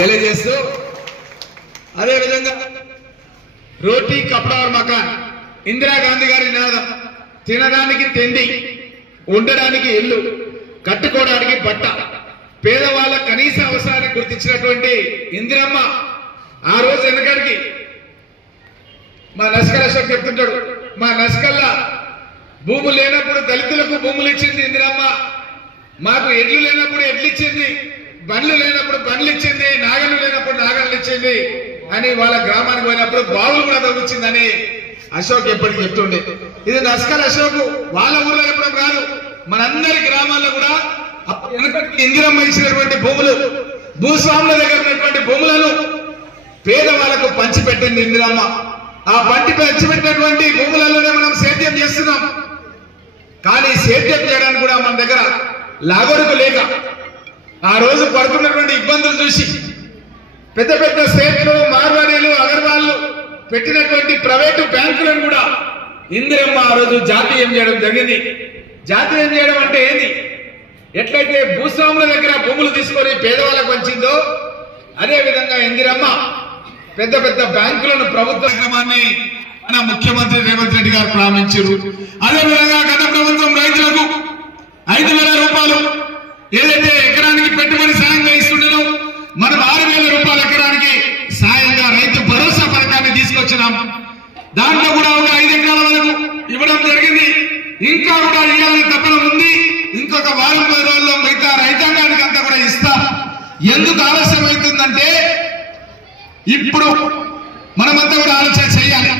తెలియజేస్తూ అదేవిధంగా రోటీ కపడా और मकान ఇందిరాగాంధీ గారి నినాదం తినడానికి తిండి ఉండడానికి ఇల్లు కట్టుకోవడానికి బట్ట పేదవాళ్ళ కనీస అవసరాన్ని గుర్తించినటువంటి ఇందిరమ్మ ఆ రోజు వెనకడికి మా నస్కల్ అశోక్ చెప్తుంటాడు మా నస్కల్ల భూములు లేనప్పుడు దళితులకు భూములు ఇచ్చింది ఇందిరమ్మ మాకు ఎడ్లు లేనప్పుడు ఎడ్లు ఇచ్చింది బండ్లు లేనప్పుడు బండ్లు ఇచ్చింది నాగళ్ళు లేనప్పుడు నాగళ్ళు ఇచ్చింది అని వాళ్ళ గ్రామానికి పోయినప్పుడు బావులు కూడా తగ్గించిందని అశోక్ ఎప్పటికీ చెప్తుండే ఇది నస్కల్ అశోక్ వాళ్ళ ఊర్లో చెప్పడం కాదు మనందరి గ్రామాల్లో కూడా ఇందిరమ్మ ఇచ్చినటువంటి భూములు భూస్వాముల దగ్గర ఉన్నటువంటి భూములను పేదవాళ్లకు పంచిపెట్టింది ఇందిరమ్మ ఆ పంచిపెట్టినటువంటి భూములలోనే మనం సేద్యం చేస్తున్నాం కానీ సేద్యం చేయడానికి కూడా మన దగ్గర లాగొడుకు లేక ఆ రోజు పడుతున్నటువంటి ఇబ్బందులు చూసి పెద్ద పెద్ద సేట్లు మార్వాడీలు అగర్వాళ్ళు పెట్టినటువంటి ప్రైవేటు బ్యాంకులను కూడా ఇందిరమ్మ ఆ రోజు జాతీయం చేయడం జరిగింది జాతీయం చేయడం అంటే ఏంది ఎట్లయితే భూస్వాముల దగ్గర భూములు తీసుకొని పేదవాళ్ళకు పంచిందో అదే విధంగా ఇందిరమ్మ పెద్ద పెద్ద బ్యాంకులను ప్రభుత్వ క్రమాన్ని మన ముఖ్యమంత్రి రేవంత్ రెడ్డి గారు ప్రారంభించారు అదే విధంగా గత ప్రభుత్వం రైతులకు 5,000 రూపాయలు ఏదైతే ఎకరానికి పెట్టుబడి సాయంగా ఇస్తుండేనో మనం 6,000 రూపాయల ఎకరానికి సాయంగా రైతు భరోసా పథకాన్ని తీసుకొచ్చినాం దాంట్లో కూడా ఒక 5 ఎకరాల వరకు ఇవ్వడం జరిగింది ఇంకా కూడా ఇవ్వాలని తపన ఉంది ఇంకొక వారం 10 రోజుల్లో మిగతా రైతాంగానికి అంతా కూడా ఇస్తా ఎందుకు ఆలస్యం అవుతుందంటే ఇప్పుడు మనమంతా కూడా ఆలోచన చేయాలి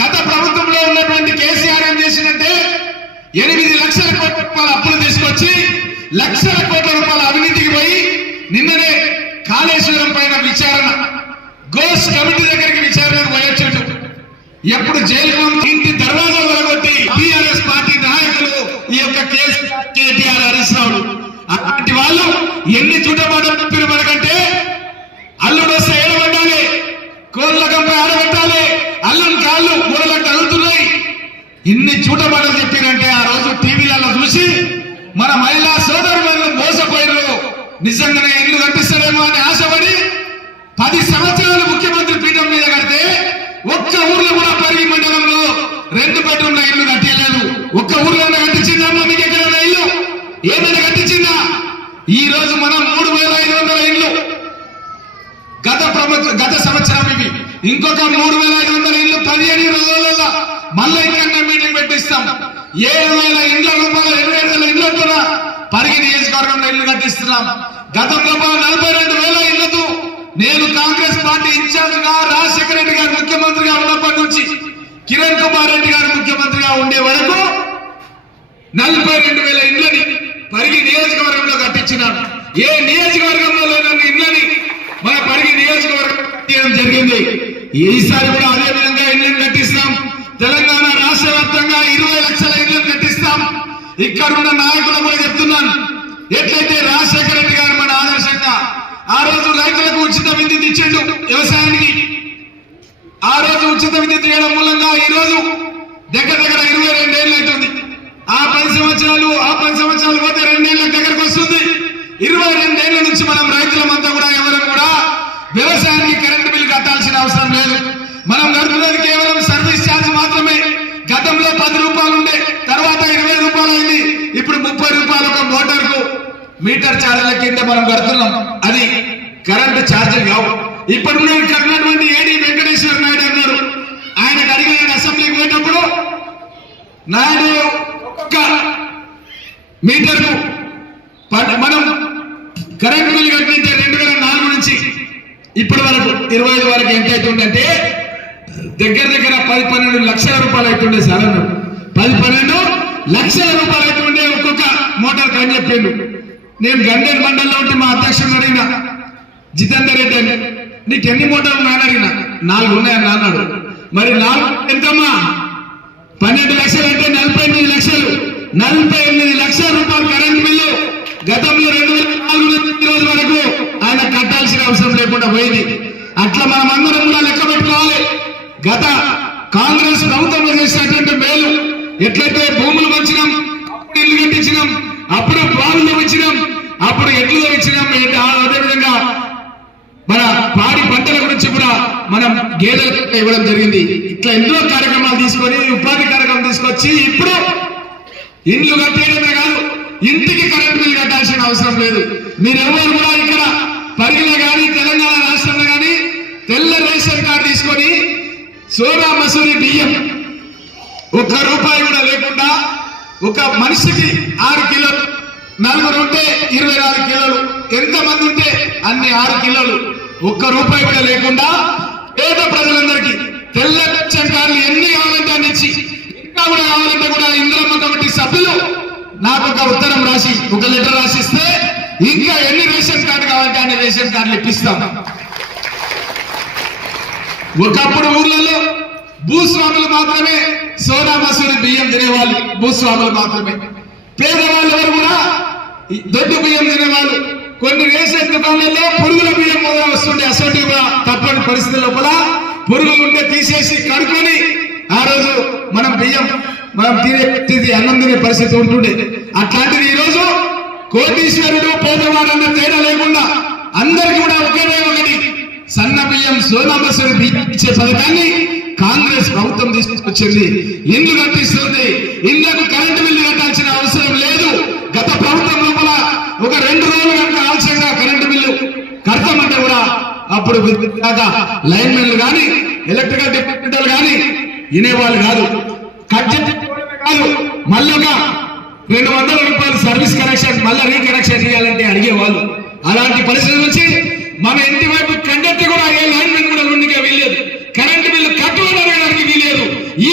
గత ప్రభుత్వంలో ఉన్నటువంటి కేసీఆర్ ఏం చేసిందంటే 8 లక్షల కోట్ల రూపాయల అప్పులు తీసుకొచ్చి లక్షల కోట్ల రూపాయల అవినీతికి పోయి నిన్ననే కాళేశ్వరం పైన విచారణ గోస్ కమిటీ దగ్గరికి విచారణకు పోయొచ్చు ఎప్పుడు జైలు ఇంటి దర్వాజా వరగొట్టి టీఆర్ఎస్ పార్టీ నాయకులు ఈ యొక్క కేటీఆర్ హరీష్ రావులు అలాంటి వాళ్ళు ఎన్ని చూడబడకంటే అల్లుడు వస్తే ఏడబడ్డాలి కోళ్ళ కంప ఆడబెట్టాలి అల్లుని కాళ్ళు మూడలకు తగులుతున్నాయి ఇన్ని చూడబడలు చెప్పినంటే ఆ రోజు టీవీలలో చూసి మన మహిళా సోదరులను మోసపోయారు నిజంగానే ఇల్లు కట్టిస్తారేమో అని ఆశపడి 10 సంవత్సరాలు ముఖ్యమంత్రి పీఠం మీద కడితే ఒక్క ఊర్లో కూడా పరిగి మండలంలో 2 బెడ్రూమ్ల ఇల్లు కట్టలేదు ఒక్క ఊర్లో కట్టించిందా మీకు ఎక్కడైనా ఇల్లు ఏమైనా కట్టించిందా ఈ రోజు మనం 3,500 ఇల్లు గత సంవత్సరం ఇవి ఇంకొక 3,500 ఇల్లు 15 రోజులలో మళ్ళీ ఇక్కడ మీటింగ్ పెట్టిస్తాం 7,000 ఇండ్ల రూపాయలు 27,000 ఇళ్ల కూడా పరిగి నియోజకవర్గంలో ఇల్లు కట్టిస్తున్నాం గతంలో 42,000 ఇళ్లతో నేను కాంగ్రెస్ పార్టీ ఇన్ఛార్జ్ గా రాజశేఖర రెడ్డి గారు ముఖ్యమంత్రిగా ఉన్నప్పటి నుంచి కిరణ్ కుమార్ రెడ్డి గారు ముఖ్యమంత్రిగా ఉండే వరకు 42,000 ఇళ్లని పరిగి నియోజకవర్గంలో కట్టించినాను ఏ నియోజకవర్గంలో లేని ఇళ్లని మన పరిగి నియోజకవర్గం కట్టించడం జరిగింది ఈసారి కూడా అదే విధంగా ఇళ్లను కట్టిస్తాం తెలంగాణ రాష్ట్ర వ్యాప్తంగా 20 లక్షల ఇళ్లను కట్టిస్తాం ఇక్కడ ఉన్న నాయకులు కూడా చెప్తున్నాను ఎట్లయితే రాజశేఖర రెడ్డి గారు మన ఆదర్శంగా ఆ రోజు రైతులకు ఉచిత విద్యుత్ ఇచ్చిండు వ్యవసాయానికి ఆ రోజు ఉచిత విద్యుత్ ఇవ్వడం మూలంగా ఈ రోజు దగ్గర 22 ఏళ్ళు అవుతుంది ఆ 10 సంవత్సరాలు పోతే 2 ఏళ్ళ దగ్గరకు వస్తుంది 22 ఏళ్ల నుంచి మనం రైతులమంతా కూడా ఎవరు కూడా వ్యవసాయానికి కరెంటు బిల్లు కట్టాల్సిన అవసరం లేదు మనం కడుతున్నది కేవలం సర్వీస్ ఛార్జ్ మాత్రమే గతంలో 10 రూపాయలు ఉండే తర్వాత 20 రూపాయలు అయింది ఇప్పుడు 30 రూపాయలు ఒక మోటార్కు మీటర్ ఛార్జీల కింద మనం కడుతున్నాం అది కరెంటు ఛార్జీలు కావు ఇప్పుడు నేను కట్టినటువంటి ఏడి వెంకటేశ్వర నాయుడు అన్నారు ఆయనకు అడిగిన అసెంబ్లీకి పోయినప్పుడు నాయుడు ఒక్క మీటర్కు మనం కరెంటు బిల్లు కట్టించే 2004 నుంచి ఇప్పటి వరకు 25 వరకు ఎంత అవుతుందంటే దగ్గర 10-12 లక్షల రూపాయలు అవుతుండే సార్ అన్నాడు 10-12 లక్షల రూపాయలు అవుతుండే ఒక్కొక్క మోటార్ అని చెప్పిండు నేను గండేరు మండలంలో ఉంటే మా అధ్యక్షుడు అడిగిన జితేందర్ రెడ్డి అని నీకు ఎన్ని మోటార్లు నాన్న అడిగిన 4 ఉన్నాయని అన్నాడు మరి 4 ఎంతమ్మా 12 లక్షలు అంటే 48 లక్షలు 48 లక్షల రూపాయలు కరెంట్ బిల్లు గతంలో 2004 రోజు వరకు ఆయన కట్టాల్సిన అవసరం లేకుండా పోయింది అట్లా మనం అందరం కూడా లెక్క పెట్టుకోవాలి గత కాంగ్రెస్ ప్రభుత్వంలో చేసినటువంటి మేలు ఎట్లయితే భూములు పంచినాం అప్పుడు ఇల్లు కట్టించినాం అప్పుడు బావులు ఇచ్చినాం అప్పుడు ఎడ్లు ఇచ్చినాం అదేవిధంగా మన పాడి పంటల గురించి కూడా మనం గేదెలకు ఇవ్వడం జరిగింది. ఇట్లా ఎన్నో కార్యక్రమాలు తీసుకొని ఉపాధి కార్యక్రమం తీసుకొచ్చి ఇప్పుడు ఇండ్లు కట్టేయడమే కాదు, ఇంటికి కరెంట్ బిల్ కట్టాల్సిన అవసరం లేదు. మీరెవరు కూడా ఇక్కడ పరిగిలో కానీ తెలంగాణ రాష్ట్రంలో కానీ తెల్ల రేషన్ కార్డు తీసుకొని సోనా మసూరి బియ్యం ₹1 కూడా లేకుండా ఒక మనిషికి 6 కిలోలు, నలుగురు ఉంటే 24 కిలోలు, ఎంతమంది ఉంటే అన్ని 6 కిలోలు, ₹1 కూడా లేకుండా పేద ప్రజలందరికీ తెల్ల రేషన్ కార్డులు ఎన్ని కావాలంటే అన్ని ఇచ్చి, ఇంకా కూడా కావాలంటే కూడా ఇందిరమ్మ కమిటీ సభ్యులు నాకు ఒక ఉత్తరం రాసి ఒక లెటర్ రాసిస్తే ఇంకా ఎన్ని రేషన్ కార్డు కావాలంటే అన్ని రేషన్ కార్డులు ఇప్పిస్తాం. ఒకప్పుడు ఊర్లలో భూస్వాములు మాత్రమే సోనా మసూరి బియ్యం తినేవాళ్ళు, భూస్వాములు మాత్రమే. పేదవాళ్ళు ఎవరు కూడా దొడ్డు బియ్యం తినేవాళ్ళు. కొన్ని రేషన్ దుకాణాల్లో పురుగుల బియ్యం మొదలు వస్తుంటే అసలు తప్పని పరిస్థితుల్లో కూడా పురుగులు ఉంటే తీసేసి కడుక్కొని ఆ రోజు మనం బియ్యం తినే అన్నం తినే పరిస్థితి ఉంటుండే. అట్లాంటిది ఈ రోజు కోటీశ్వరుడు పేదవాడు అన్న తేడా లేకుండా అందరికి కూడా ఒకటి సన్న బియ్యం సోనా మసూరి బియ్యం ఇచ్చే పథకాన్ని కాంగ్రెస్ ప్రభుత్వం తీసుకొచ్చింది. ఇల్లు కట్టిస్తుంది, ఇళ్లకు కరెంటు బిల్లు కట్టాల్సిన అవసరం లేదు. గత ప్రభుత్వం లోపల ఒక 2 రోజులు కనుక ఆలస్యంగా కరెంటు బిల్లు కడతామంటే కూడా అప్పుడు లైన్మెన్లు కానీ ఎలక్ట్రికల్ డిపార్ట్మెంట్లు కానీ వినేవాళ్ళు కాదు. కట్ కాదు, మళ్ళీ ఒక ₹200 సర్వీస్ కనెక్షన్ మళ్ళీ రీకనెక్షన్ చేయాలంటే అడిగేవాళ్ళు. అలాంటి పరిస్థితి నుంచి మన ఇంటి వైపు కండెత్తి కూడా ఏ లైన్మెన్ కూడా ముందుగా వీల్లేదు, కరెంటు బిల్లు కట్టుకోవడానికి వీలేదు. ఈ